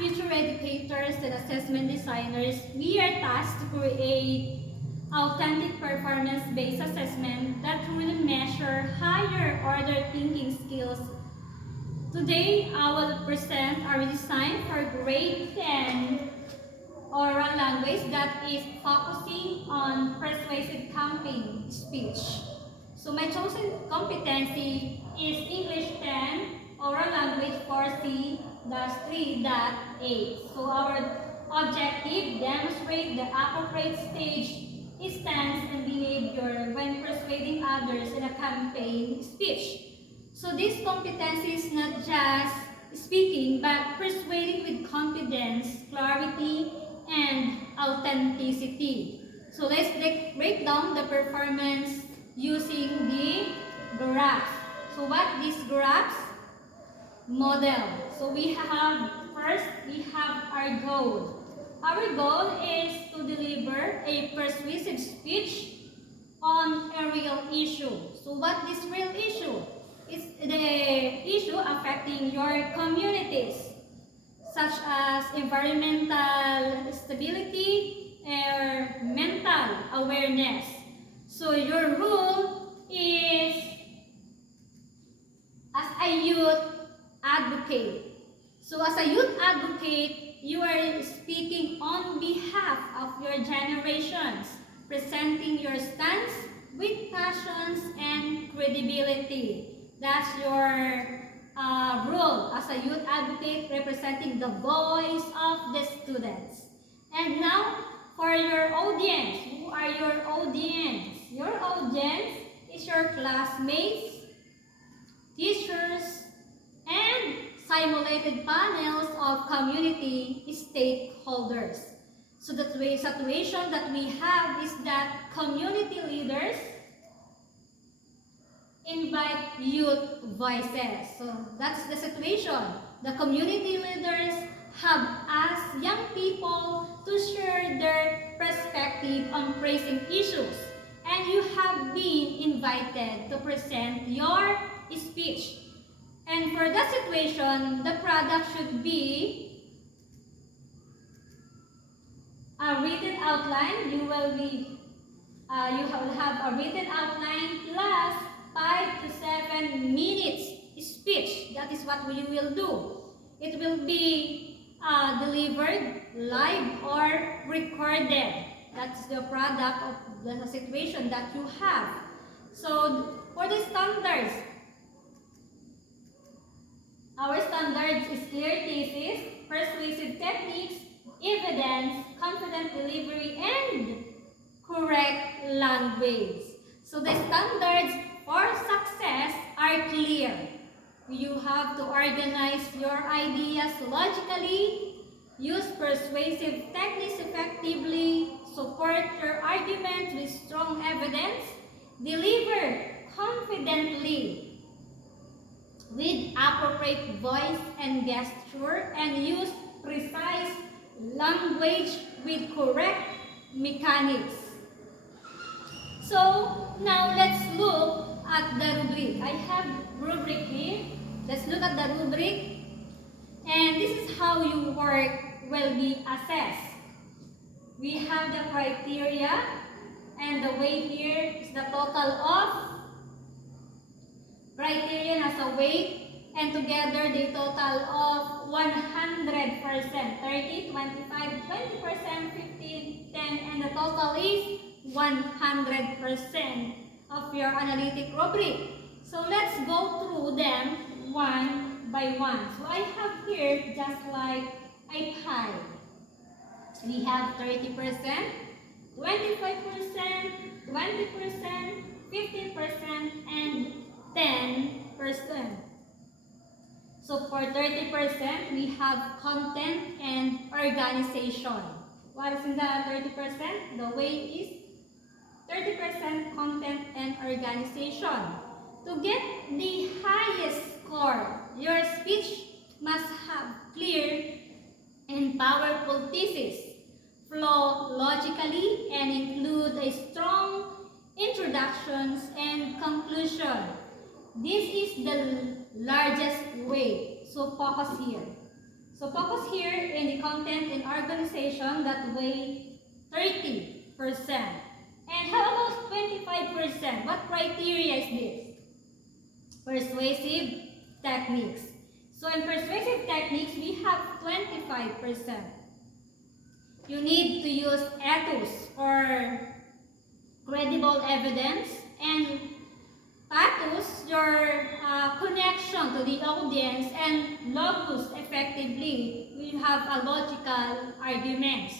future educators and assessment designers, we are tasked to create authentic performance-based assessment that truly measure higher order thinking skills. Today, I will present our design for grade 10 oral language that is focusing on persuasive campaign speech. So my chosen competency is English 10 oral language 4C-3.8. So our objective, demonstrate the appropriate stage, stance, and behavior when persuading others in a campaign speech. So this competency is not just speaking, but persuading with confidence, clarity, and authenticity. So let's break down the performance using the graphs. So what these graphs? Model. So we have our goal. Our goal is to deliver a persuasive speech on a real issue. So what is real issue? It's the issue affecting your communities, such as environmental stability or mental awareness. So your role is as a youth advocate. So as a youth advocate, you are speaking on behalf of your generations, presenting your stance with passions and credibility. That's your role as a youth advocate, representing the voice of the students. And now, for your audience, who are your audience? Your audience is your classmates, teachers, and simulated panels of community stakeholders. So the situation that we have is that community leaders invite youth voices. So that's the situation. The community leaders have asked young people to share their perspective on pressing issues, and you have been invited to present your speech. And for that situation, the product should be a written outline. You will have a written outline plus 5 to 7 minutes speech. That is what we will do. It will be delivered live or recorded. That's the product of the situation that you have. So for the standards, our standards is clear thesis, persuasive techniques, evidence, confident delivery, and correct language. So the standards for success are clear. You have to organize your ideas logically, use persuasive techniques effectively, support your arguments with strong evidence, deliver confidently with appropriate voice and gesture, and use precise language with correct mechanics. So now let's look at the rubric. I have rubric here. Let's look at the rubric. And this is how your work will be assessed. We have the criteria, and the weight here is the total of criterion as a weight, and together the total of 100%, 30, 25, 20%, 15, 10, and the total is 100% of your analytic rubric. So let's go through them one by one. So I have here just like a pie. We have 30%, 25%, 20%, 15%, and 10%. So for 30%, we have content and organization. What is in the 30%? The way is 30% content and organization. To get the highest score, your speech must have clear and powerful thesis, flow logically, and include a strong introductions and conclusion. This is the largest weight, so focus here. So focus here in the content and organization that weigh 30%. And how about 25%? What criteria is this? Persuasive techniques. So in persuasive techniques, we have 25%. You need to use ethos or credible evidence, and pathos, your connection to the audience, and logos, effectively, we have a logical arguments.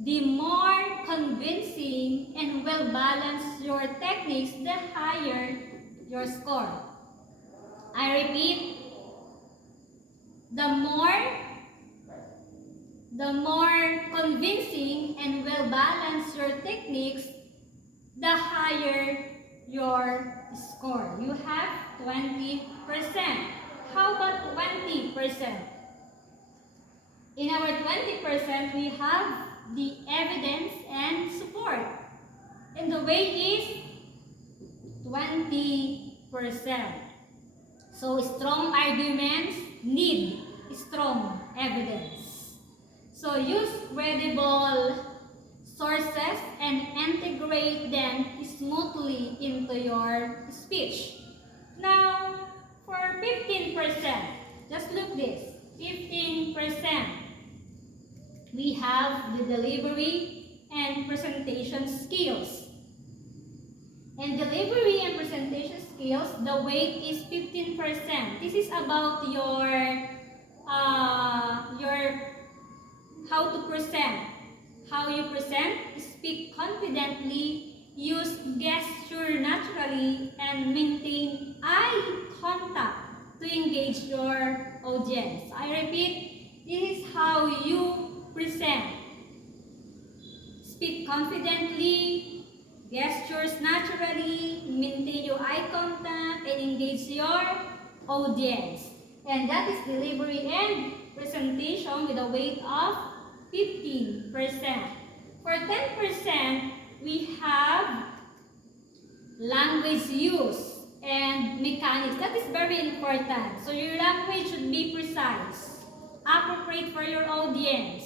The more convincing and well-balanced your techniques, the higher your score. I repeat, the more convincing and well-balanced your techniques, the higher your score. You have 20%. How about 20%? In our 20%, we have the evidence and support. And the weight is 20%. So strong arguments need strong evidence. So use credible sources and integrate them smoothly into your speech. Now, for 15%, just look this, 15%, we have the delivery and presentation skills. And delivery and presentation skills, the weight is 15%. This is about your how to present. How you present, speak confidently, use gesture naturally, and maintain eye contact to engage your audience. I repeat, this is how you present. Speak confidently, gestures naturally, maintain your eye contact, and engage your audience. And that is delivery and presentation with a weight of 15%. For 10%, we have language use and mechanics. That is very important. So your language should be precise, appropriate for your audience,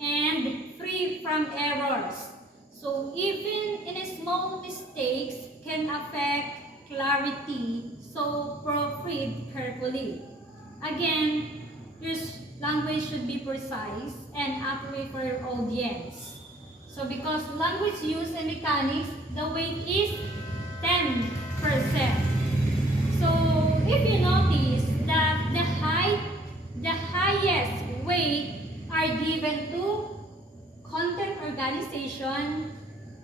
and free from errors. So even in a small mistakes can affect clarity, so proceed carefully. Again, your language should be precise and accurate for your audience. So because language use and mechanics, the weight is 10%. So if you notice that the highest weight are given to content organization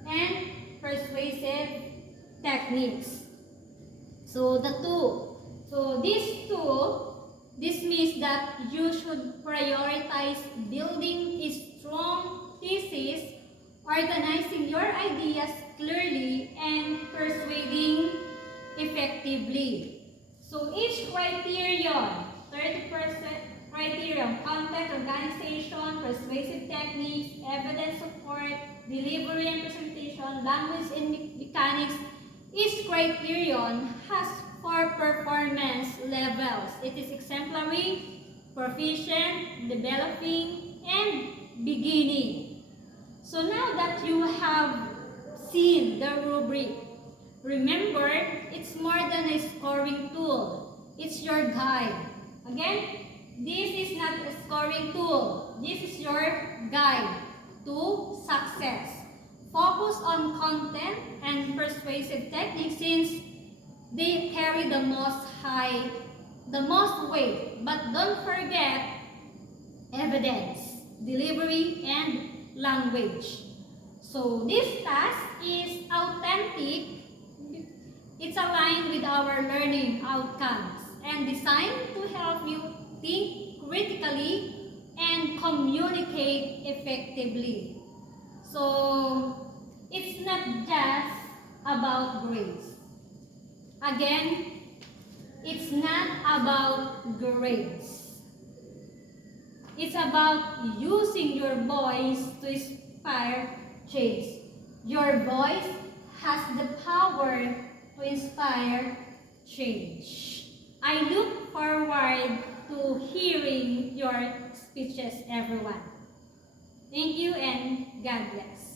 and persuasive techniques. So this means that you should prioritize building a strong thesis, organizing your ideas clearly, and persuading effectively. So each criterion, 30% criterion, content, organization, persuasive techniques, evidence support, delivery and presentation, language and mechanics, each criterion has 4 performance levels. It is exemplary, proficient, developing, and beginning. So now that you have seen the rubric, remember, it's more than a scoring tool. It's your guide. Again, this is not a scoring tool. This is your guide to success. Focus on content and persuasive techniques since they carry the most weight. But don't forget evidence, delivery, and language. So this task is authentic. It's aligned with our learning outcomes and designed to help you think critically and communicate effectively. So it's not just about grades. Again, it's not about grades. It's about using your voice to inspire change. Your voice has the power to inspire change. I look forward to hearing your your speeches, everyone. Thank you and God bless.